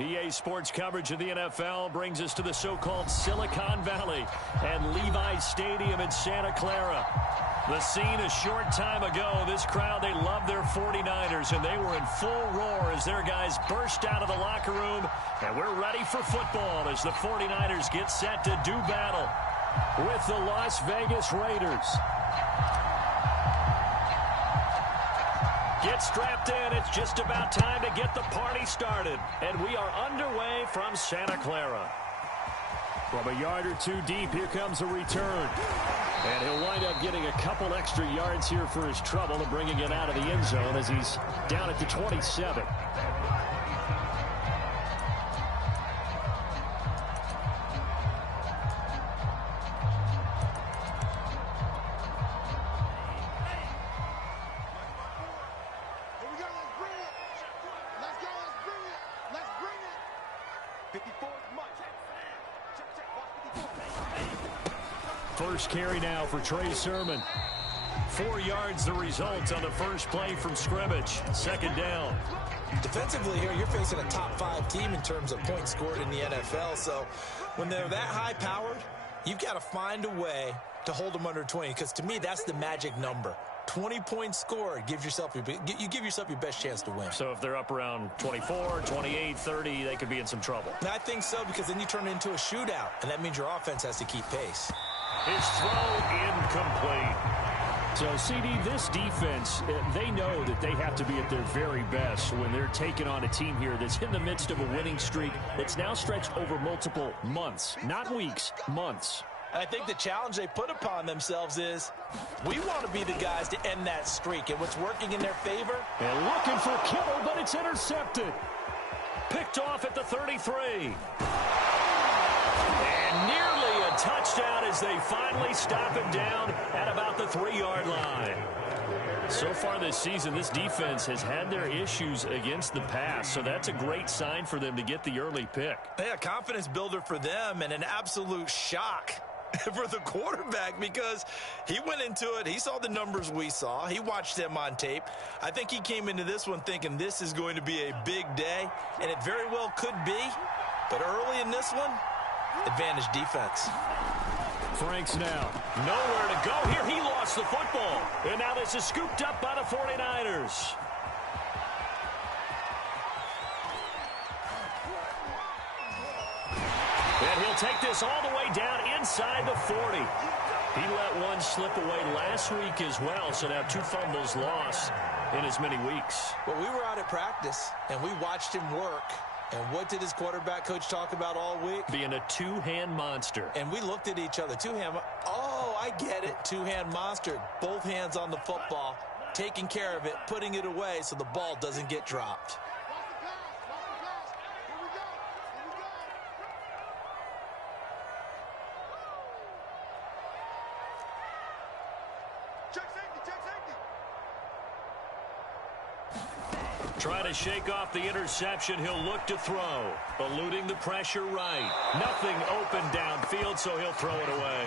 EA Sports coverage of the NFL brings us to the so-called Silicon Valley and Levi's Stadium in Santa Clara. The scene a short time ago, this crowd, they love their 49ers, and they were in full roar as their guys burst out of the locker room. And we're ready for football as the 49ers get set to do battle with the Las Vegas Raiders. Get strapped in. It's just about time to get the party started. And we are underway from Santa Clara. From a yard or two deep, here comes a return. And he'll wind up getting a couple extra yards here for his trouble and bringing it out of the end zone as he's down at the 27. First carry now for Trey Sermon. 4 yards the result on the first play from scrimmage. Second down. Defensively here, you're facing a top 5 team in terms of points scored in the NFL. So when they're that high powered, you've got to find a way to hold them under 20. Because to me, that's the magic number. 20 points scored, you give yourself your best chance to win. So if they're up around 24, 28, 30, they could be in some trouble. And I think so, because then you turn it into a shootout, and that means your offense has to keep pace. His throw incomplete. So, CD, this defense, they know that they have to be at their very best when they're taking on a team here that's in the midst of a winning streak that's now stretched over multiple months, not weeks, months. And I think the challenge they put upon themselves is we want to be the guys to end that streak. And what's working in their favor? And looking for Kittle, but it's intercepted. Picked off at the 33. And nearly a touchdown as they finally stop him down at about the 3-yard line. So far this season, this defense has had their issues against the pass, so that's a great sign for them to get the early pick. Yeah, confidence builder for them and an absolute shock for the quarterback, because he went into it. He saw the numbers we saw. He watched them on tape. I think he came into this one thinking this is going to be a big day, and it very well could be. But early in this one, advantage defense. Franks now. Nowhere to go here. He lost the football. And now this is scooped up by the 49ers. And he'll take this all the way down inside the 40. He let one slip away last week as well, so now 2 fumbles lost in as many weeks. Well, we were out at practice, and we watched him work. And what did his quarterback coach talk about all week? Being a 2-hand monster. And we looked at each other. 2-hand. Oh, I get it. 2-hand monster. Both hands on the football, taking care of it, putting it away so the ball doesn't get dropped. Trying to shake off the interception, he'll look to throw. Eluding the pressure right. Nothing open downfield, so he'll throw it away.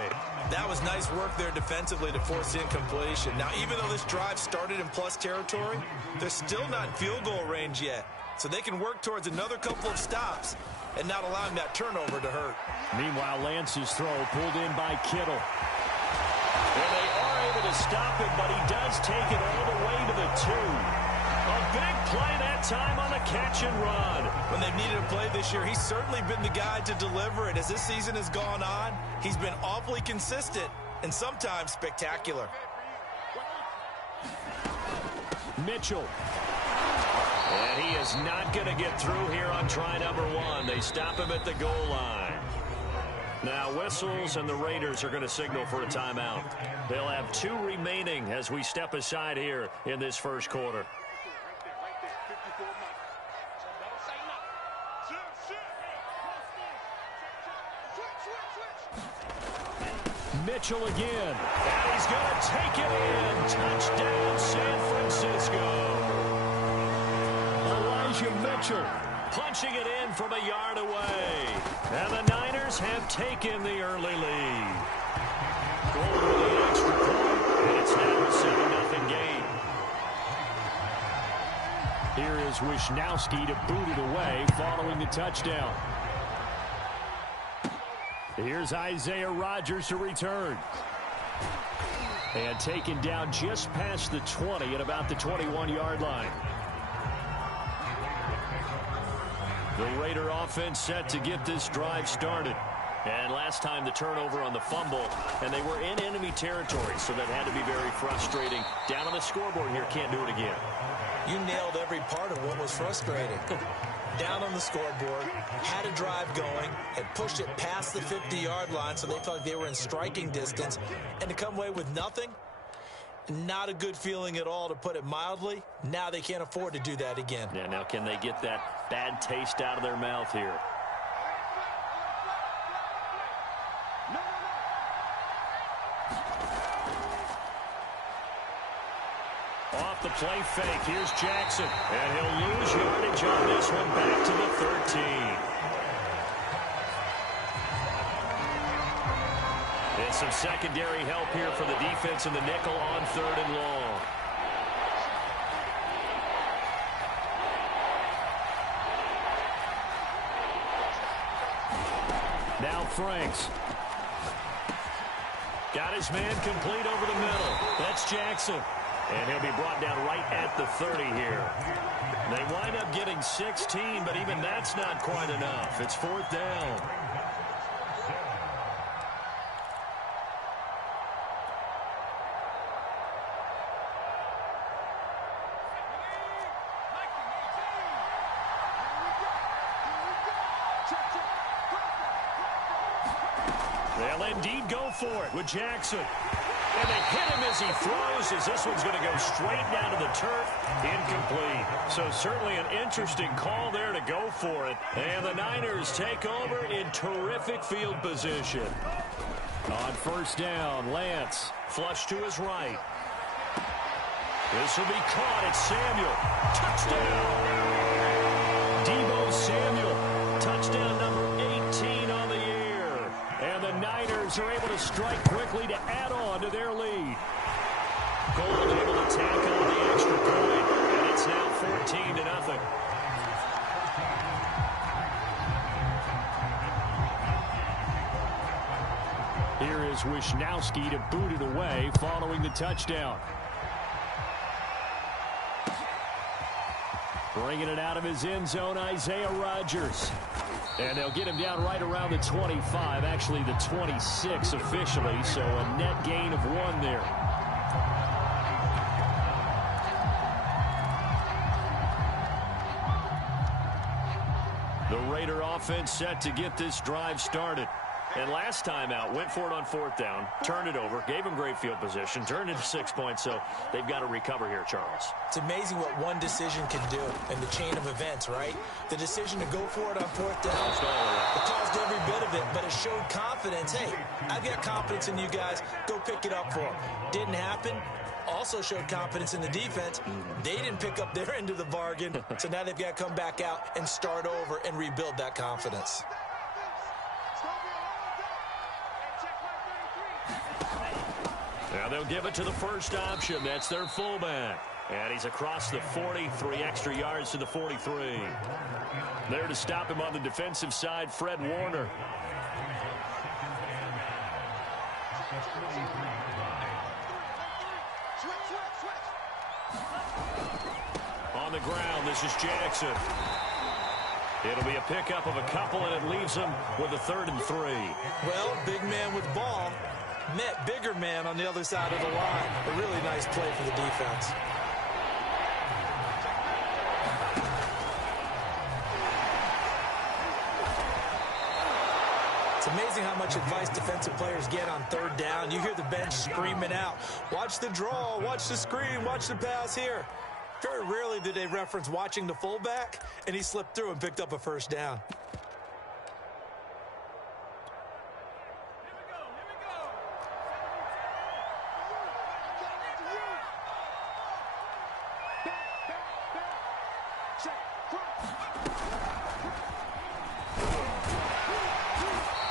That was nice work there defensively to force incompletion. Now, even though this drive started in plus territory, they're still not in field goal range yet. So they can work towards another couple of stops and not allowing that turnover to hurt. Meanwhile, Lance's throw pulled in by Kittle. And they are able to stop him, but he does take it all the way to the 2. A big play that time on the catch and run. When they've needed a play this year, he's certainly been the guy to deliver it. As this season has gone on, he's been awfully consistent and sometimes spectacular. Mitchell. And he is not going to get through here on try number 1. They stop him at the goal line. Now whistles, and the Raiders are going to signal for a timeout. They'll have 2 remaining as we step aside here in this first quarter. Mitchell again. And he's going to take it in. Touchdown, San Francisco. Elijah Mitchell punching it in from a yard away. And the Niners have taken the early lead. Goal for the extra point, and it's now a 7-0 game. Here is Wisnowski to boot it away following the touchdown. Here's Isaiah Rodgers to return. And taken down just past the 20 at about the 21-yard line. The Raider offense set to get this drive started. And last time the turnover on the fumble, and they were in enemy territory, so that had to be very frustrating. Down on the scoreboard here, can't do it again. You nailed every part of what was frustrating. Down on the scoreboard, had a drive going, had pushed it past the 50-yard line, so they felt like they were in striking distance, and to come away with nothing, not a good feeling at all, to put it mildly. Now they can't afford to do that again. Yeah, now can they get that bad taste out of their mouth here? Off the play fake, here's Jackson. And he'll lose yardage on this one, back to the 13. And some secondary help here for the defense in the nickel on 3rd and long. Now Franks. Got his man complete over the middle. That's Jackson. And he'll be brought down right at the 30 here. They wind up getting 16, but even that's not quite enough. It's 4th down. They'll indeed go for it with Jackson. And they hit him as he throws, as this one's going to go straight down to the turf. Incomplete. So certainly an interesting call there to go for it. And the Niners take over in terrific field position. On 1st down, Lance flush to his right. This will be caught. It's Samuel. Touchdown. Deebo Samuel. Touchdown number 18 on the year. And the Niners are able to strike quickly to add on to their lead. Gold able to tack on the extra point. And it's now 14-0. Here is Wisnowski to boot it away following the touchdown. Bringing it out of his end zone, Isaiah Rodgers. And they'll get him down right around the 25, actually the 26 officially, so a net gain of 1 there. The Raider offense set to get this drive started. And last time out, went for it on 4th down, turned it over, gave him great field position, turned it 6 points, so they've got to recover here, Charles. It's amazing what one decision can do in the chain of events, right? The decision to go for it on 4th down, it caused every bit of it, but it showed confidence. Hey, I've got confidence in you guys. Go pick it up for them. Didn't happen. Also showed confidence in the defense. They didn't pick up their end of the bargain, so now they've got to come back out and start over and rebuild that confidence. Now they'll give it to the first option. That's their fullback. And he's across the 43 extra yards to the 43. There to stop him on the defensive side, Fred Warner. On the ground, this is Jackson. It'll be a pickup of a couple, and it leaves him with a 3rd and 3. Well, big man with ball met bigger man on the other side of the line. A really nice play for the defense. It's amazing how much advice defensive players get on 3rd down. You hear the bench screaming out, watch the draw, watch the screen, watch the pass here. Very rarely do they reference watching the fullback, and he slipped through and picked up a 1st down.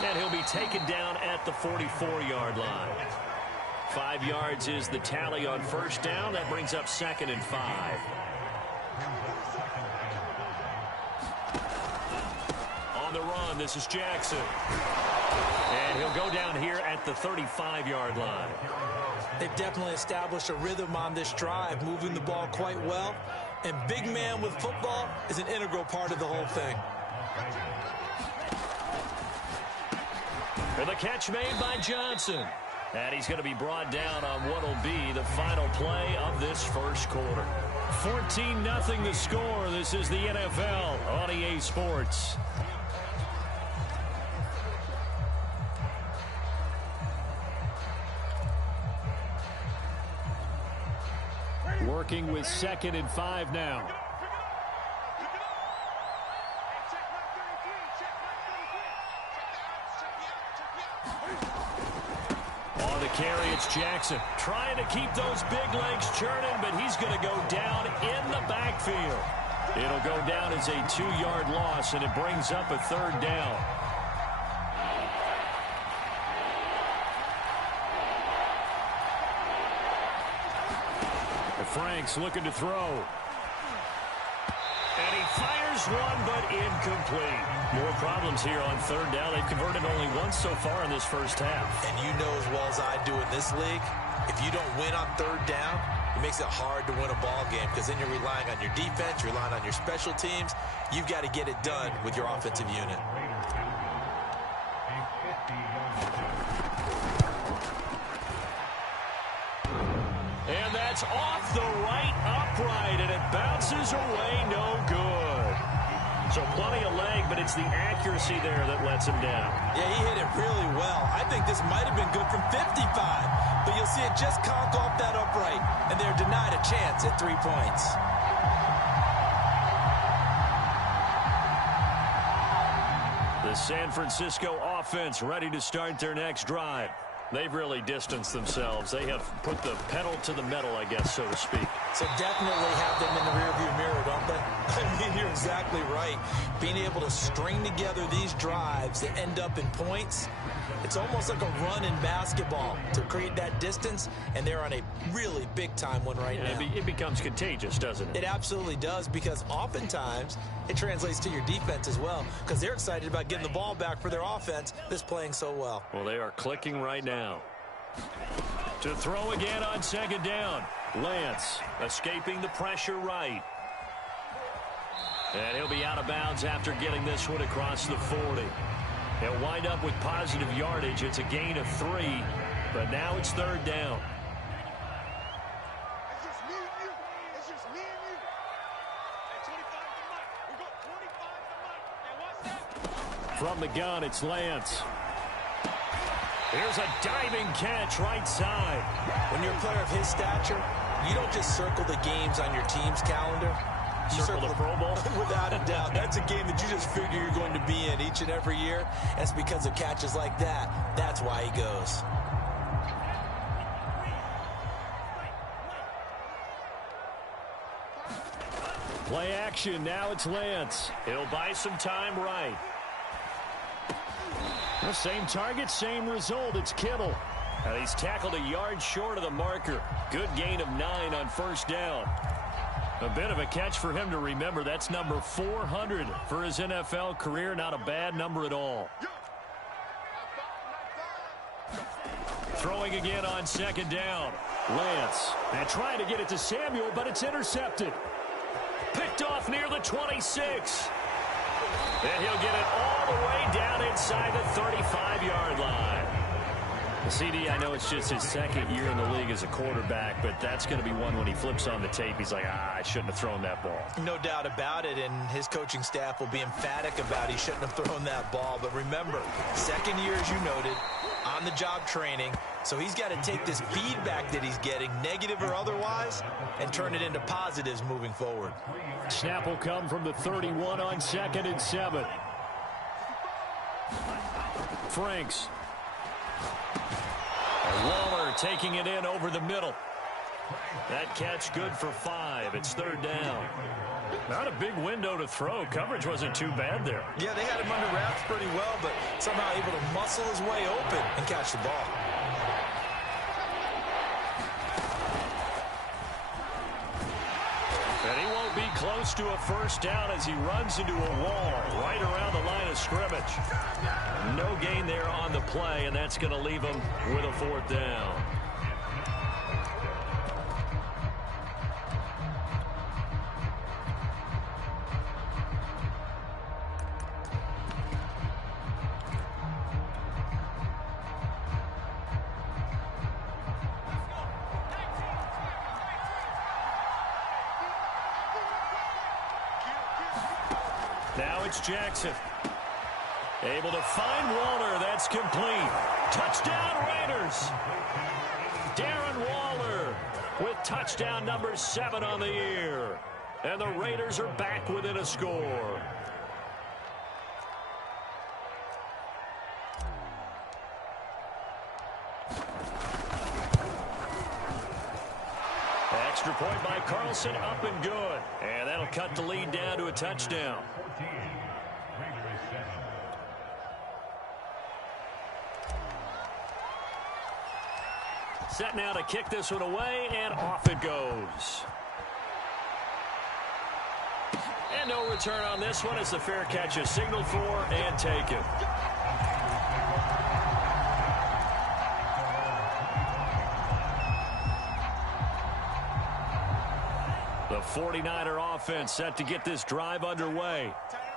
And he'll be taken down at the 44-yard line. 5 yards is the tally on 1st down. That brings up 2nd and 5. On the run, this is Jackson. And he'll go down here at the 35-yard line. They've definitely established a rhythm on this drive, moving the ball quite well. And big man with football is an integral part of the whole thing. And the catch made by Johnson. And he's going to be brought down on what will be the final play of this first quarter. 14-0 the score. This is the NFL on EA Sports. Working with 2nd and 5 now. On the carry, it's Jackson. Trying to keep those big legs churning, but he's going to go down in the backfield. It'll go down as a 2-yard loss, and it brings up a 3rd down. Franks looking to throw. And he fires one, but incomplete. More problems here on 3rd down. They've converted only once so far in this first half. And you know as well as I do in this league, if you don't win on 3rd down, it makes it hard to win a ball game because then you're relying on your defense, you're relying on your special teams. You've got to get it done with your offensive unit. And that's off the right upright, and it bounces away, no good. So plenty of leg, but it's the accuracy there that lets him down. Yeah, he hit it really well. I think this might have been good from 55, but you'll see it just conk off that upright, and they're denied a chance at 3 points. The San Francisco offense ready to start their next drive. They've really distanced themselves. They have put the pedal to the metal, I guess, so to speak. So definitely have them in the rearview mirror, don't they? I mean, you're exactly right. Being able to string together these drives that end up in points, it's almost like a run in basketball to create that distance, and they're on a really big-time one right now. It becomes contagious, doesn't it? It absolutely does, because oftentimes it translates to your defense as well, because they're excited about getting the ball back for their offense that's playing so well. Well, they are clicking right now. To throw again on 2nd down. Lance escaping the pressure right. And he'll be out of bounds after getting this one across the 40. He'll wind up with positive yardage. It's a gain of 3, but now it's 3rd down. From the gun, it's Lance. Here's a diving catch right side. When you're a player of his stature, you don't just circle the games on your team's calendar. You circle the Pro Bowl? Without a doubt. That's a game that you just figure you're going to be in each and every year. And it's because of catches like that. That's why he goes. Play action. Now it's Lance. He'll buy some time right. The same target, same result. It's Kittle. And he's tackled a yard short of the marker. Good gain of 9 on 1st down. A bit of a catch for him to remember. That's number 400 for his NFL career. Not a bad number at all. Throwing again on 2nd down. Lance. And trying to get it to Samuel, but it's intercepted. Picked off near the 26. And he'll get it all the way down inside the 35-yard line. CD, I know it's just his 2nd year in the league as a quarterback, but that's going to be one when he flips on the tape. He's like, I shouldn't have thrown that ball. No doubt about it, and his coaching staff will be emphatic about he shouldn't have thrown that ball. But remember, 2nd year, as you noted, on-the-job training. So he's got to take this feedback that he's getting, negative or otherwise, and turn it into positives moving forward. Snap will come from the 31 on 2nd and 7. Franks. And Waller taking it in over the middle. That catch good for 5. It's 3rd down. Not a big window to throw. Coverage wasn't too bad there. Yeah, they had him under wraps pretty well, but somehow able to muscle his way open and catch the ball. And he won't be close close to a first down as he runs into a wall right around the line of scrimmage. No gain there on the play, and that's going to leave him with a fourth down. Now it's Jackson. Able to find Waller. That's complete. Touchdown Raiders. Darren Waller with touchdown number 7 on the year. And the Raiders are back within a score. Extra point by Carlson, up and good. And that'll cut the lead down to a touchdown. Set now to kick this one away, and off it goes. And no return on this one as the fair catch is signaled for and taken. The 49er offense set to get this drive underway.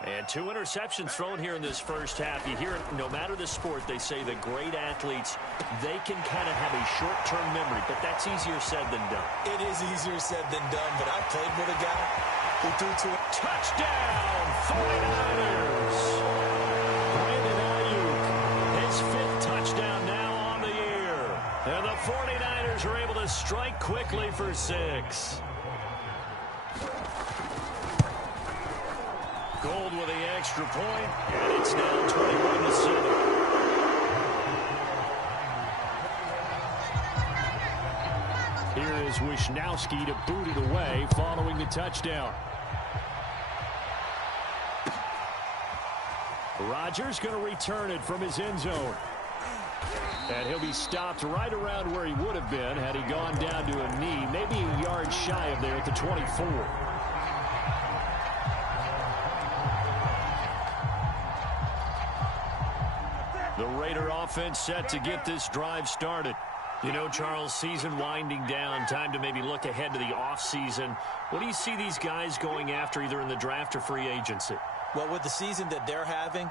And 2 interceptions thrown here in this first half. You hear it, no matter the sport, they say the great athletes, they can kind of have a short-term memory, but that's easier said than done. It is easier said than done, but I played with a guy who threw to a touchdown, 49ers. Brandon Ayuk, his 5th touchdown now on the year. And the 49ers are able to strike quickly for 6. Gold with the extra point, and it's now 21-7. Here is Wisnowski to boot it away following the touchdown. Rodgers going to return it from his end zone. And he'll be stopped right around where he would have been had he gone down to a knee, maybe a yard shy of there at the 24. The Raider offense set to get this drive started. You know, Charles, season winding down, time to maybe look ahead to the offseason. What do you see these guys going after either in the draft or free agency? Well, with the season that they're having,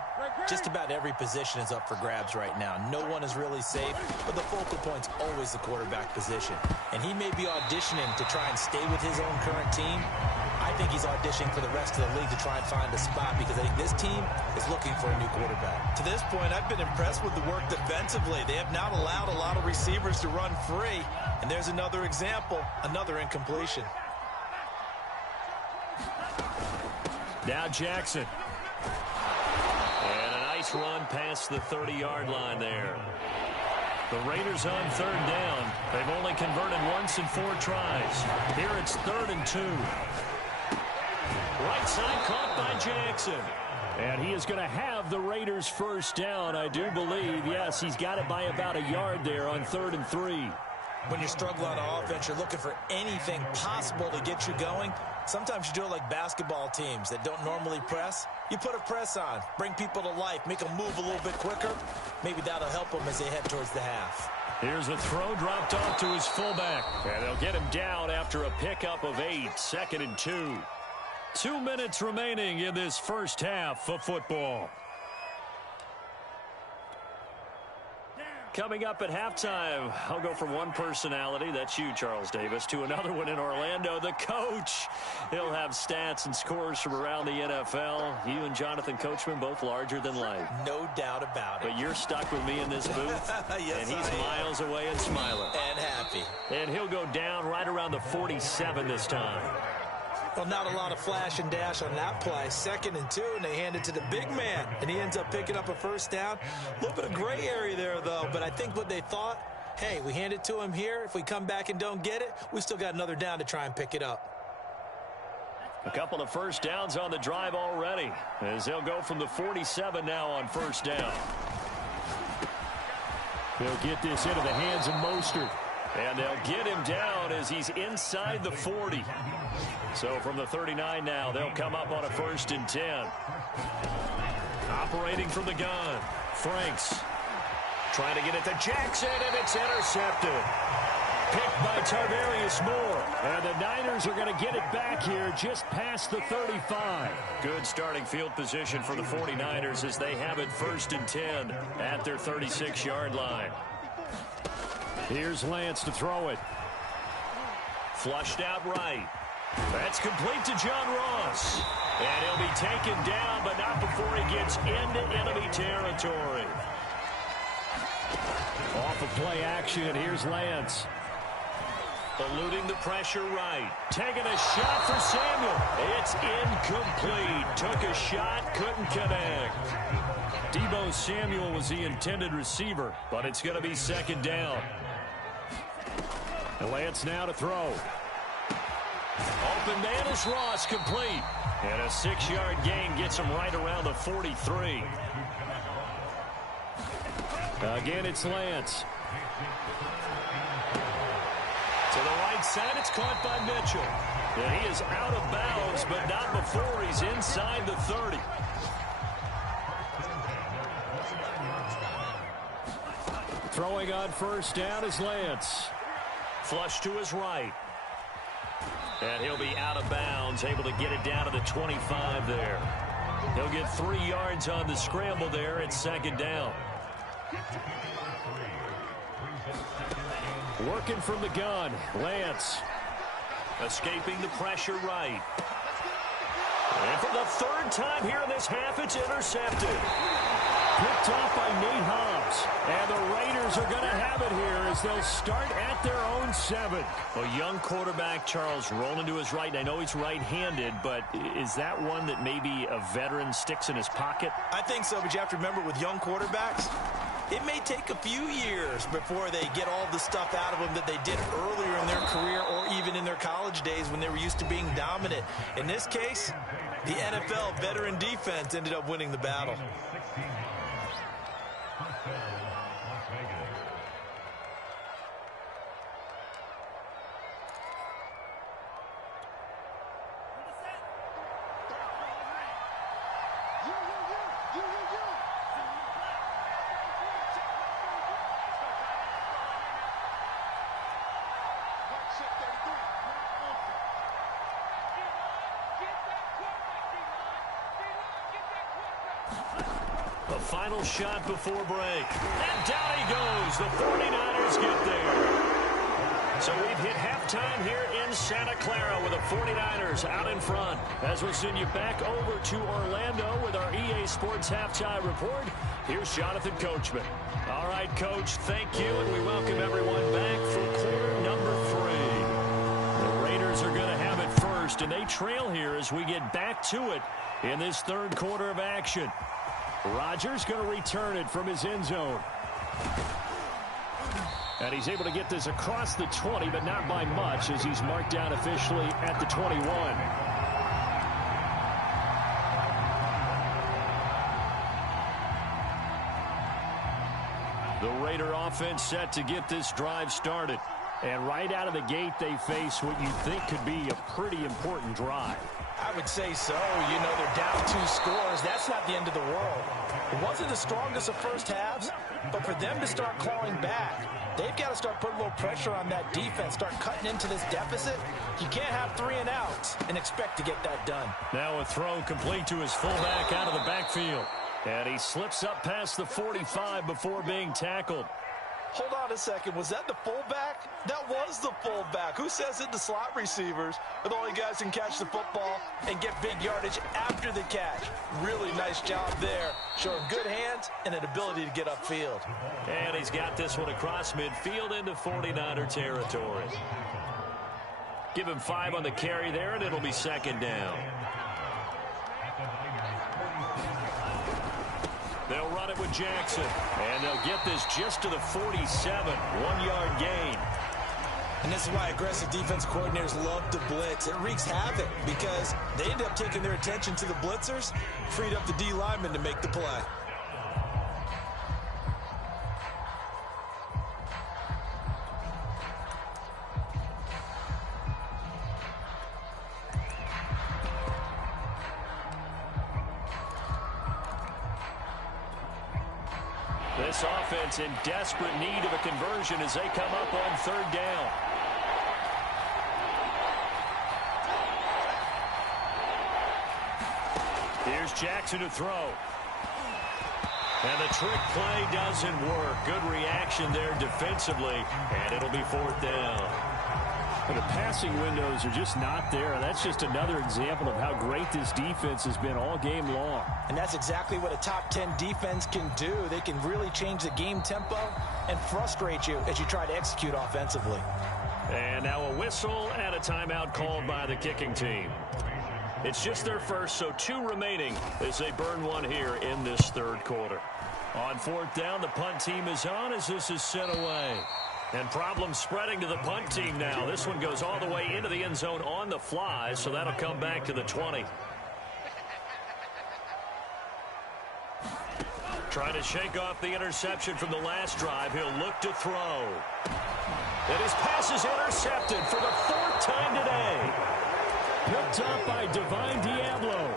just about every position is up for grabs right now. No one is really safe, but the focal point's always the quarterback position. And he may be auditioning to try and stay with his own current team. I think he's auditioning for the rest of the league to try and find a spot because I think this team is looking for a new quarterback. To this point, I've been impressed with the work defensively. They have not allowed a lot of receivers to run free. And there's another example, another incompletion. Now Jackson. And a nice run past the 30-yard line there. The Raiders on 3rd down. They've only converted once in 4 tries. Here it's 3rd and 2. Right side caught by Jackson. And he is going to have the Raiders' first down, I do believe. Yes, he's got it by about a yard there on 3rd and 3. When you're struggling on offense, you're looking for anything possible to get you going. Sometimes you do it like basketball teams that don't normally press. You put a press on, bring people to life, make them move a little bit quicker. Maybe that'll help them as they head towards the half. Here's a throw dropped off to his fullback. And they'll get him down after a pickup of 8, 2nd and 2. 2 minutes remaining in this first half of football. Coming up at halftime, I'll go from one personality, that's you, Charles Davis, to another one in Orlando, the coach. He'll have stats and scores from around the NFL. You and Jonathan Coachman, both larger than life. No doubt about it. But you're stuck with me in this booth, yes, and he's miles away and smiling. And happy. And he'll go down right around the 47 this time. Well, not a lot of flash and dash on that play. 2nd and 2, and they hand it to the big man, and he ends up picking up a first down. A little bit of gray area there, though, but I think what they thought, hey, we hand it to him here. If we come back and don't get it, we still got another down to try and pick it up. A couple of first downs on the drive already, as they'll go from the 47 now on first down. They'll get this into the hands of Mostert. And they'll get him down as he's inside the 40. So from the 39 now, they'll come up on a 1st and 10. Operating from the gun, Franks trying to get it to Jackson, and it's intercepted. Picked by Tarvarius Moore. And the Niners are going to get it back here just past the 35. Good starting field position for the 49ers as they have it 1st and 10 at their 36-yard line. Here's Lance to throw it. Flushed out right. That's complete to John Ross. And he'll be taken down, but not before he gets into enemy territory. Off of play action, here's Lance. Eluding the pressure right. Taking a shot for Samuel. It's incomplete. Took a shot, couldn't connect. Deebo Samuel was the intended receiver, but it's going to be 2nd down. Lance now to throw. Open man is Ross, complete. And a 6-yard gain gets him right around the 43. Again, it's Lance. To the right side, it's caught by Mitchell. And he is out of bounds, but not before he's inside the 30. Throwing on 1st down is Lance. Flush to his right. And he'll be out of bounds, able to get it down to the 25 there. He'll get 3 yards on the scramble there. It's 2nd down. Working from the gun, Lance. Escaping the pressure right. And for the 3rd time here in this half, it's intercepted. Picked off by Nate Hobbs. And the Raiders are going to have it here as they'll start at their own 7. A young quarterback, Charles, rolling to his right. I know he's right-handed, but is that one that maybe a veteran sticks in his pocket? I think so, but you have to remember with young quarterbacks, it may take a few years before they get all the stuff out of them that they did earlier in their career or even in their college days when they were used to being dominant. In this case, the NFL veteran defense ended up winning the battle. Final shot before break. And down he goes. The 49ers get there. So we've hit halftime here in Santa Clara with the 49ers out in front. As we'll send you back over to Orlando with our EA Sports Halftime Report, here's Jonathan Coachman. All right, Coach, thank you, and we welcome everyone back for quarter number 3. The Raiders are going to have it first, and they trail here as we get back to it in this 3rd quarter of action. Rodgers going to return it from his end zone. And he's able to get this across the 20, but not by much as he's marked down officially at the 21. The Raider offense set to get this drive started. And right out of the gate, they face what you think could be a pretty important drive. I would say so. You know, they're down 2 scores. That's not the end of the world. It wasn't the strongest of first halves, but for them to start clawing back, they've got to start putting a little pressure on that defense, start cutting into this deficit. You can't have 3 and outs and expect to get that done. Now a throw complete to his fullback out of the backfield. And he slips up past the 45 before being tackled. Hold on a second. Was that the fullback? That was the fullback. Who says it? The slot receivers are the only guys who can catch the football and get big yardage after the catch. Really nice job there. Showing good hands and an ability to get upfield. And he's got this one across midfield into 49er territory. Give him 5 on the carry there, and it'll be 2nd down. They'll run it with Jackson, and they'll get this just to the 47, 1-yard gain. And this is why aggressive defense coordinators love to blitz. It wreaks havoc because they end up taking their attention to the blitzers, freed up the D lineman to make the play. This offense in desperate need of a conversion as they come up on third down. Here's Jackson to throw. And the trick play doesn't work. Good reaction there defensively, and it'll be fourth down. And the passing windows are just not there. That's just another example of how great this defense has been all game long. And that's exactly what a top 10 defense can do. They can really change the game tempo and frustrate you as you try to execute offensively. And now a whistle and a timeout called by the kicking team. It's just their first, so 2 remaining as they burn one here in this third quarter. On fourth down, the punt team is on as this is sent away. And problems spreading to the punt team now. This one goes all the way into the end zone on the fly, so that'll come back to the 20. Trying to shake off the interception from the last drive. He'll look to throw. And his pass is intercepted for the 4th time today. Picked up by Divine Diablo.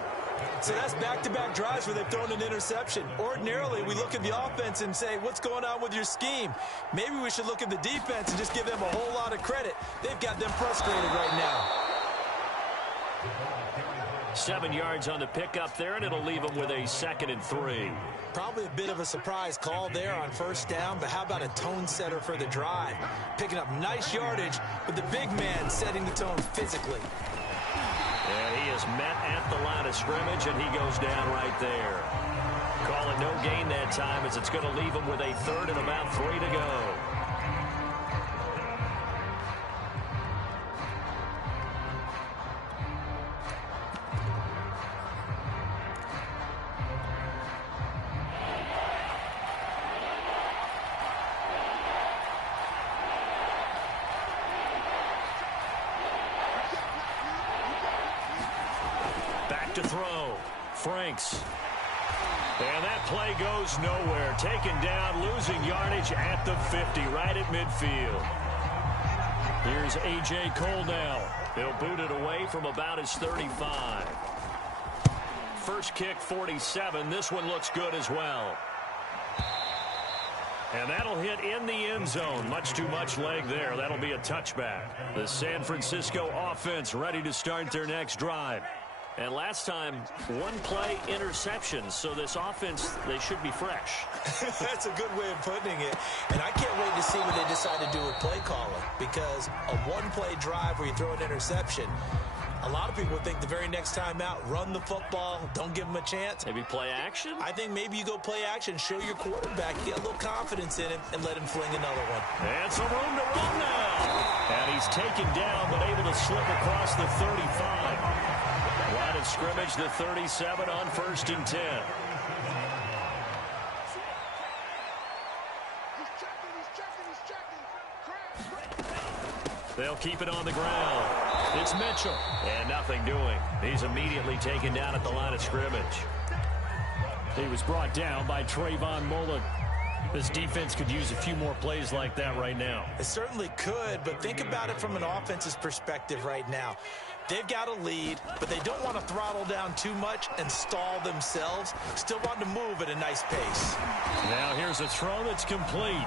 So that's back-to-back drives where they've thrown an interception. Ordinarily, we look at the offense and say, what's going on with your scheme? Maybe we should look at the defense and just give them a whole lot of credit. They've got them frustrated right now. 7 yards on the pickup there, and it'll leave them with a 2nd and 3. Probably a bit of a surprise call there on first down, but how about a tone setter for the drive? Picking up nice yardage, but the big man setting the tone physically. And he is met at the line of scrimmage, and he goes down right there. Call it no gain that time as it's going to leave him with a 3rd and about 3 to go. To throw. Franks. And that play goes nowhere. Taken down, losing yardage at the 50, right at midfield. Here's A.J. Cole now. He'll boot it away from about his 35. First kick, 47. This one looks good as well. And that'll hit in the end zone. Much too much leg there. That'll be a touchback. The San Francisco offense ready to start their next drive. And last time, 1 play interception. So this offense, they should be fresh. That's a good way of putting it. And I can't wait to see what they decide to do with play calling. Because a 1-play drive where you throw an interception, a lot of people think the very next time out, run the football, don't give them a chance. Maybe play action? I think maybe you go play action, show your quarterback, get a little confidence in him, and let him fling another one. And some room to run now. And he's taken down, but able to slip across the 35. Line of scrimmage, the 37 on 1st and 10. They'll keep it on the ground. It's Mitchell. And nothing doing. He's immediately taken down at the line of scrimmage. He was brought down by Trayvon Mullen. This defense could use a few more plays like that right now. It certainly could, but think about it from an offense's perspective right now. They've got a lead, but they don't want to throttle down too much and stall themselves. Still want to move at a nice pace. Now here's a throw that's complete.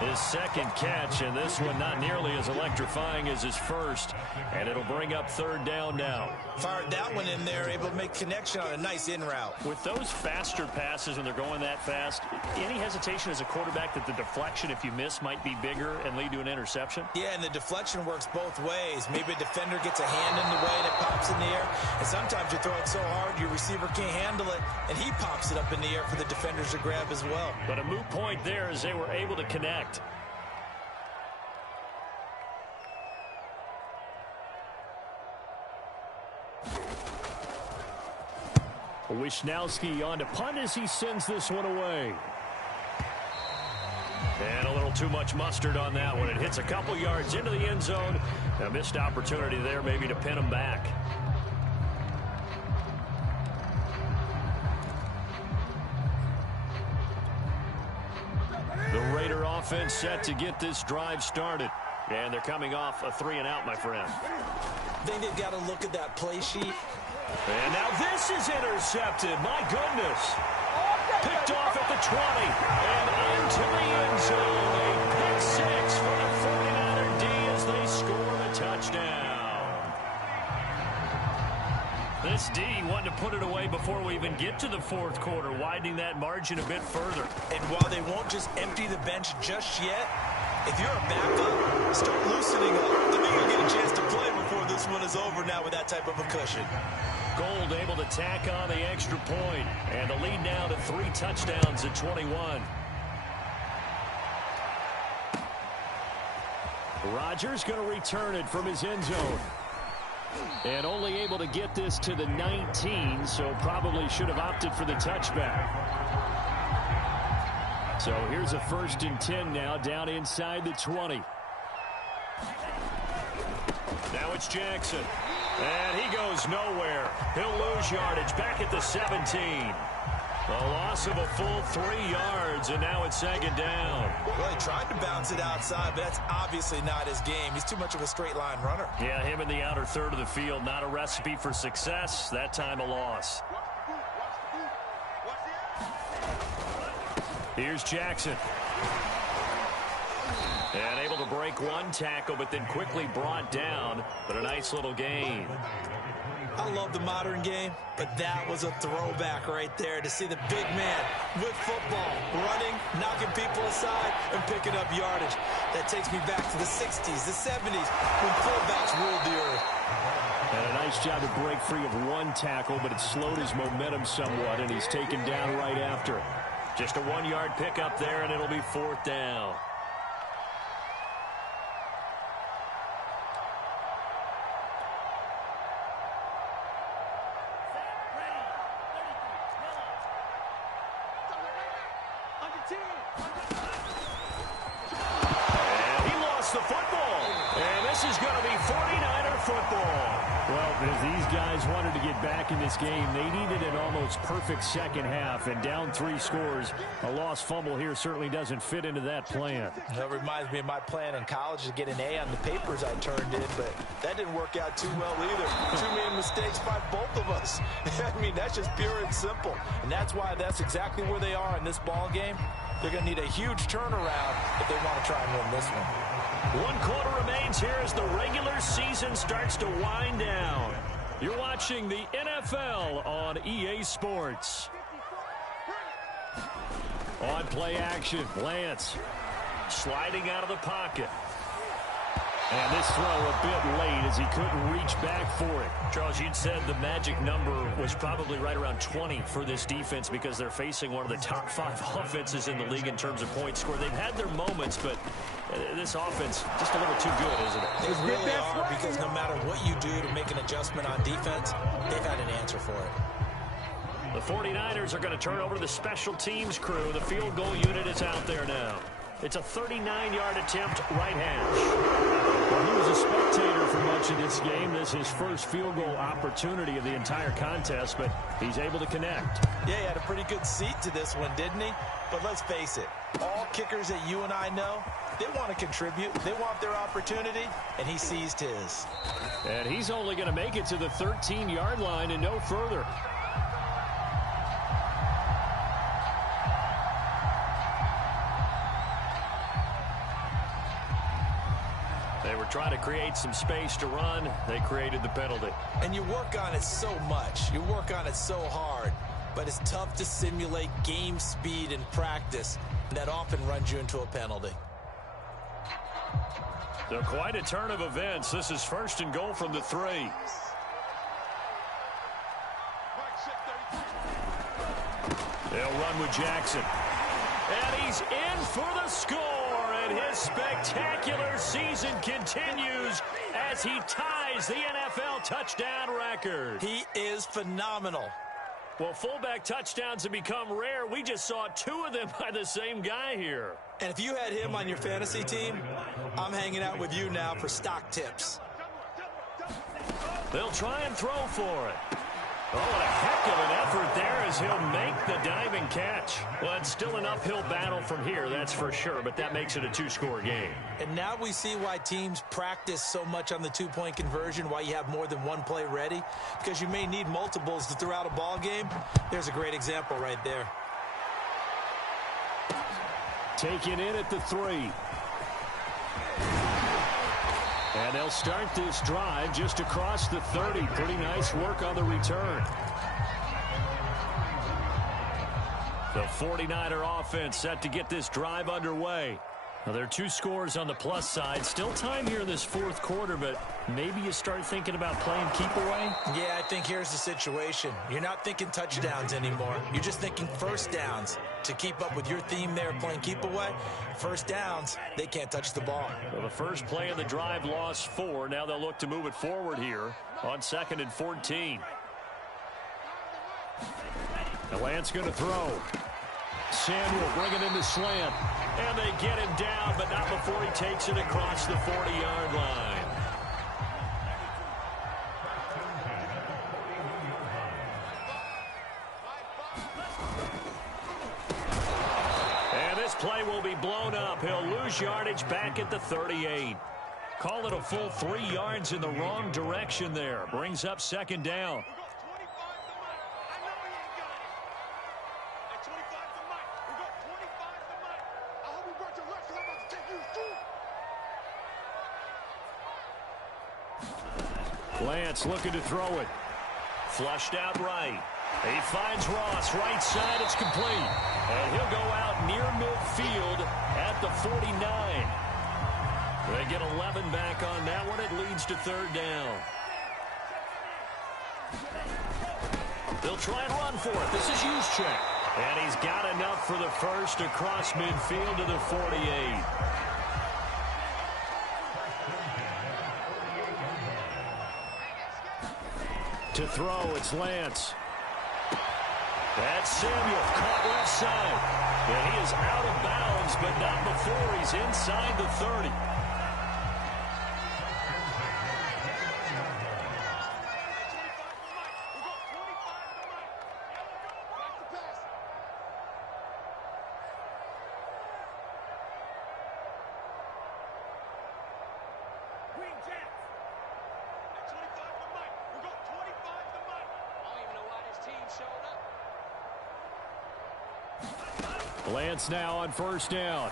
His 2nd catch, and this one not nearly as electrifying as his first. And it'll bring up 3rd down now. Fired that one in there, able to make connection on a nice in route. With those faster passes when they're going that fast, any hesitation as a quarterback that the deflection, if you miss, might be bigger and lead to an interception? Yeah, and the deflection works both ways. Maybe a defender gets a hand in the way and it pops in the air. And sometimes you throw it so hard your receiver can't handle it, and he pops it up in the air for the defenders to grab as well. But a moot point there as they were able to connect. Wisnowski on to punt as he sends this one away. And a little too much mustard on that one. It hits a couple yards into the end zone. A missed opportunity there maybe to pin him back. The Raider offense set to get this drive started. And they're coming off a 3-and-out, my friend. I think they've got to look at that play sheet. And now this is intercepted. My goodness. Picked off at the 20 and into the end zone. A pick six for the 49er D as they score the touchdown. This D wanted to put it away before we even get to the fourth quarter, widening that margin a bit further. And while they won't just empty the bench just yet, if you're a backup, start loosening up. I think you'll get a chance to play before this one is over now with that type of a cushion. Gold able to tack on the extra point, and the lead now to 3 touchdowns at 21. Rodgers going to return it from his end zone. And only able to get this to the 19, so probably should have opted for the touchback. So here's a 1st and 10 now, down inside the 20. Now it's Jackson. And he goes nowhere. He'll lose yardage back at the 17. A loss of a full 3 yards, and now it's 2nd down. Well, he tried to bounce it outside, but that's obviously not his game. He's too much of a straight-line runner. Yeah, him in the outer third of the field, not a recipe for success. That time a loss. Here's Jackson. And able to break 1 tackle, but then quickly brought down. But a nice little gain. I love the modern game, but that was a throwback right there to see the big man with football, running, knocking people aside, and picking up yardage. That takes me back to the 60s, the 70s, when fullbacks ruled the earth. And a nice job to break free of 1 tackle, but it slowed his momentum somewhat, and he's taken down right after. Just a 1-yard pickup there, and it'll be 4th down. And he lost the football. And this is going to be 49er football. Well, if these guys wanted to get back in this game, they needed an almost perfect second half. And down 3 scores, a lost fumble here certainly doesn't fit into that plan. That reminds me of my plan in college to get an A on the papers I turned in, but that didn't work out too well either. Too many mistakes by both of us. I mean, that's just pure and simple. And that's why that's exactly where they are in this ball game. They're going to need a huge turnaround if they want to try and win this one. 1 quarter remains here as the regular season starts to wind down. You're watching the NFL on EA Sports. On play action, Lance sliding out of the pocket. And this throw a bit late as he couldn't reach back for it. Charles, you'd said the magic number was probably right around 20 for this defense because they're facing one of the top 5 offenses in the league in terms of points scored. They've had their moments, but this offense just a little too good, isn't it? They really are, because no matter what you do to make an adjustment on defense, they've had an answer for it. The 49ers are going to turn over to the special teams crew. The field goal unit is out there now. It's a 39-yard attempt, right hash. Well, he was a spectator for much of this game. This is his first field goal opportunity of the entire contest, but he's able to connect. Yeah, he had a pretty good seat to this one, didn't he? But let's face it, all kickers that you and I know, they want to contribute. They want their opportunity, and he seized his. And he's only going to make it to the 13-yard line and no further. They were trying to create some space to run. They created the penalty. And you work on it so much. You work on it so hard. But it's tough to simulate game speed in practice. And that often runs you into a penalty. So quite a turn of events. This is 1st and goal from the 3. They'll run with Jackson. And he's in for the score. And his spectacular season continues as he ties the NFL touchdown record. He is phenomenal. Well, fullback touchdowns have become rare. We just saw 2 of them by the same guy here. And if you had him on your fantasy team, I'm hanging out with you now for stock tips. They'll try and throw for it. Oh, what a heck of an effort there as he'll make the diving catch. Well, it's still an uphill battle from here, that's for sure, but that makes it a 2-score game. And now we see why teams practice so much on the 2-point conversion, why you have more than one play ready, because you may need multiples to throw out a ball game. There's a great example right there. taken in at the 3. And they'll start this drive just across the 30. Pretty nice work on the return. The 49er offense set to get this drive underway. Now, there are 2 scores on the plus side. Still time here in this fourth quarter, but maybe you start thinking about playing keep away? Yeah, I think here's the situation. You're not thinking touchdowns anymore. You're just thinking first downs. To keep up with your theme there, playing keep away, first downs, they can't touch the ball. Well, the first play of the drive lost 4. Now they'll look to move it forward here on 2nd and 14. The Lance going to throw. Samuel bringing in the slant. And they get him down, but not before he takes it across the 40-yard line. And this play will be blown up. He'll lose yardage back at the 38. Call it a full 3 yards in the wrong direction there. Brings up 2nd down. Lance looking to throw it. Flushed out right. He finds Ross. Right side, it's complete. And he'll go out near midfield at the 49. They get 11 back on that one. It leads to 3rd down. They'll try and run for it. This is Juszczyk. And he's got enough for the first across midfield to the 48. To throw, it's Lance. That's Samuel, caught left side. And he is out of bounds, but not before he's inside the 30. Lance now on 1st down.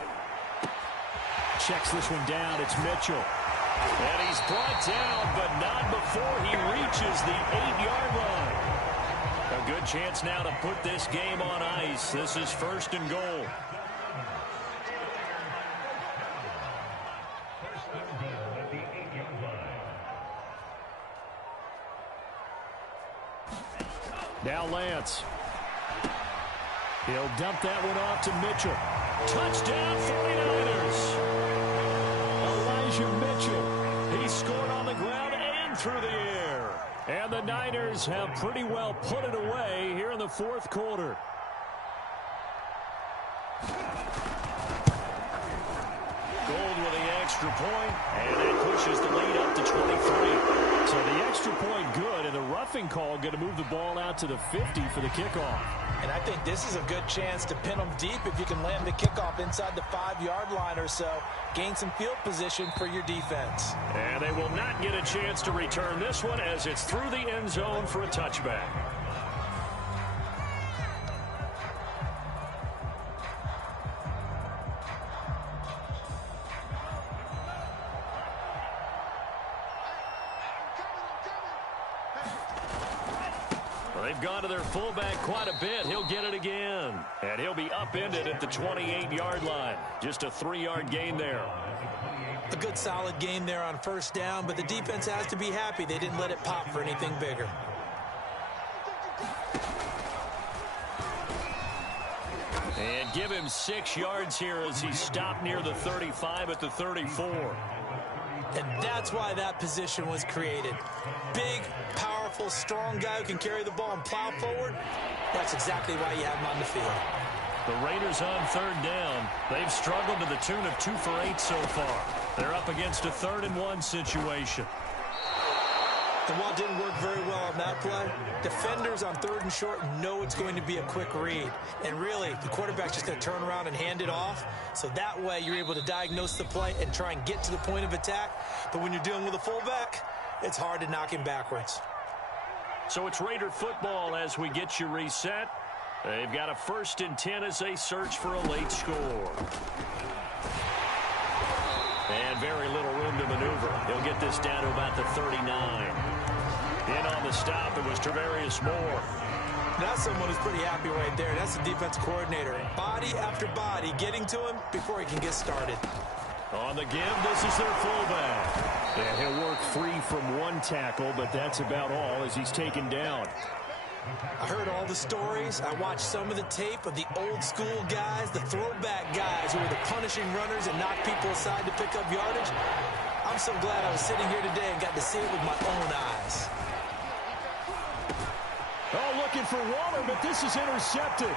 Checks this one down. It's Mitchell. And he's brought down, but not before he reaches the 8-yard line. A good chance now to put this game on ice. This is 1st and goal. Now Lance. He'll dump that one off to Mitchell. Touchdown 49ers. Elijah Mitchell. He scored on the ground and through the air. And the Niners have pretty well put it away here in the fourth quarter. Gold with the extra point, and that pushes the lead up to 23. So the extra point good, and the roughing call going to move the ball out to the 50 for the kickoff. And I think this is a good chance to pin them deep if you can land the kickoff inside the 5-yard line or so. Gain some field position for your defense. And they will not get a chance to return this one as it's through the end zone for a touchback. They've gone to their fullback quite a bit. He'll get it again. And he'll be upended at the 28-yard line. Just a 3-yard gain there. A good solid gain there on 1st down, but the defense has to be happy they didn't let it pop for anything bigger. And give him 6 yards here as he stopped near the 35 at the 34. And that's why that position was created. Big, powerful, strong guy who can carry the ball and plow forward. That's exactly why you have him on the field. The Raiders on 3rd down. They've struggled to the tune of 2 for 8 so far. They're up against a 3rd and 1 situation. And while it didn't work very well on that play, defenders on 3rd and short know it's going to be a quick read. And really, the quarterback's just going to turn around and hand it off. So that way, you're able to diagnose the play and try and get to the point of attack. But when you're dealing with a fullback, it's hard to knock him backwards. So it's Raider football as we get you reset. They've got a 1st and 10 as they search for a late score. And very little room to maneuver. He'll get this down to about the 39. In on the stop, it was Travarius Moore. That's someone who's pretty happy right there. That's the defense coordinator. Body after body getting to him before he can get started. On the give, this is their fullback. And he'll work free from one tackle, but that's about all as he's taken down. I heard all the stories. I watched some of the tape of the old school guys, the throwback guys who were the punishing runners and knocked people aside to pick up yardage. I'm so glad I was sitting here today and got to see it with my own eyes. Oh, looking for Waller, but this is intercepted.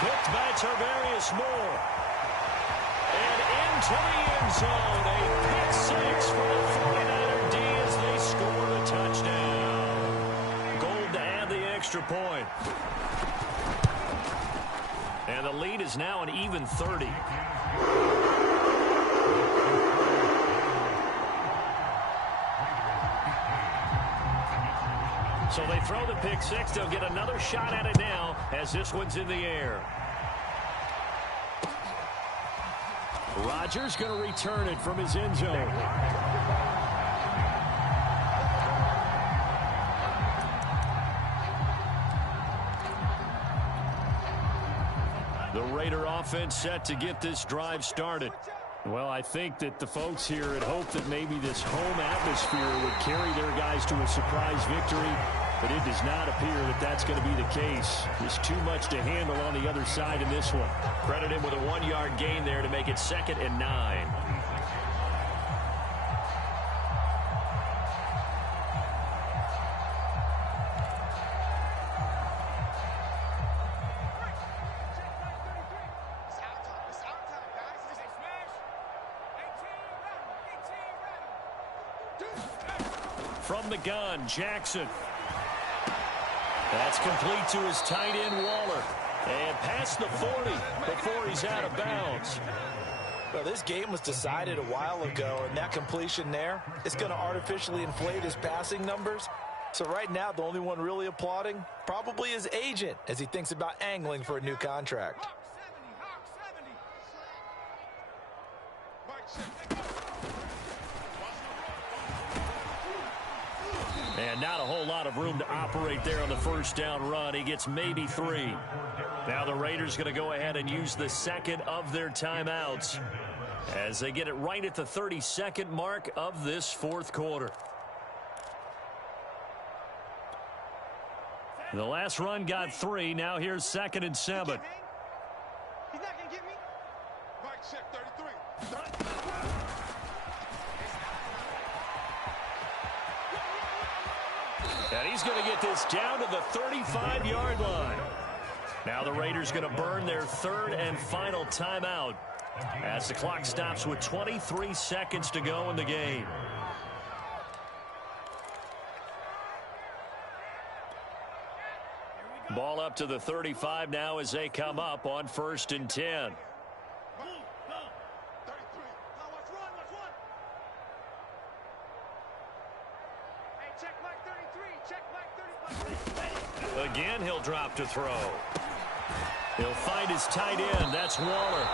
Picked by Travarius Moore. And into the end zone. A pick six for the 49er D as they score the touchdown. Gold to add the extra point. And the lead is now an even 30. So they throw the pick six. They'll get another shot at it now as this one's in the air. Rodgers going to return it from his end zone. The Raider offense set to get this drive started. Well, I think that the folks here had hoped that maybe this home atmosphere would carry their guys to a surprise victory, but it does not appear that that's going to be the case. There's too much to handle on the other side in this one. Credit him with a 1-yard gain there to make it 2nd and 9. From the gun, Jackson. That's complete to his tight end, Waller. And past the 40 before he's out of bounds. Well, this game was decided a while ago, and that completion there, it's going to artificially inflate his passing numbers. So right now, the only one really applauding probably his agent as he thinks about angling for a new contract. And not a whole lot of room to operate there on the first down run. He gets maybe 3. Now the Raiders going to go ahead and use the second of their timeouts as they get it right at the 32nd mark of this 4th quarter. The last run got 3. Now here's 2nd and 7. He's not going to get me. Mike, check 33. And he's going to get this down to the 35-yard line. Now the Raiders going to burn their 3rd and final timeout as the clock stops with 23 seconds to go in the game. Ball up to the 35 now as they come up on 1st and 10. Again, he'll drop to throw. He'll find his tight end. That's Waller.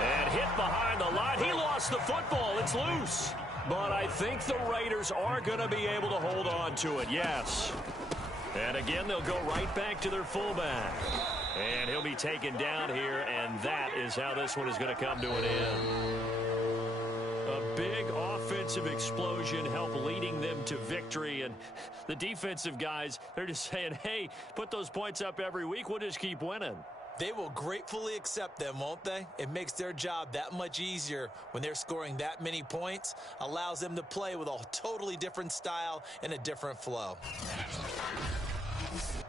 And hit behind the line. He lost the football. It's loose. But I think the Raiders are going to be able to hold on to it. Yes. And again, they'll go right back to their fullback. And he'll be taken down here, and that is how this one is going to come to an end. A big offensive explosion helped leading them to victory, and the defensive guys, they're just saying, hey, put those points up every week. We'll just keep winning. They will gratefully accept them, won't they? It makes their job that much easier when they're scoring that many points, allows them to play with a totally different style and a different flow.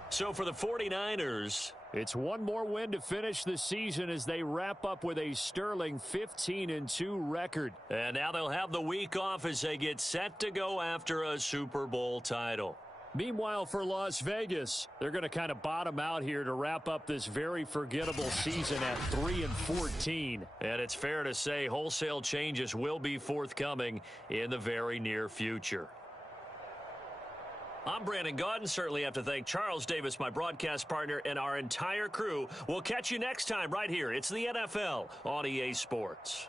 So for the 49ers, it's one more win to finish the season as they wrap up with a sterling 15-2 record. And now they'll have the week off as they get set to go after a Super Bowl title. Meanwhile, for Las Vegas, they're going to kind of bottom out here to wrap up this very forgettable season at 3-14. And it's fair to say wholesale changes will be forthcoming in the very near future. I'm Brandon Gaudin. Certainly have to thank Charles Davis, my broadcast partner, and our entire crew. We'll catch you next time right here. It's the NFL on EA Sports.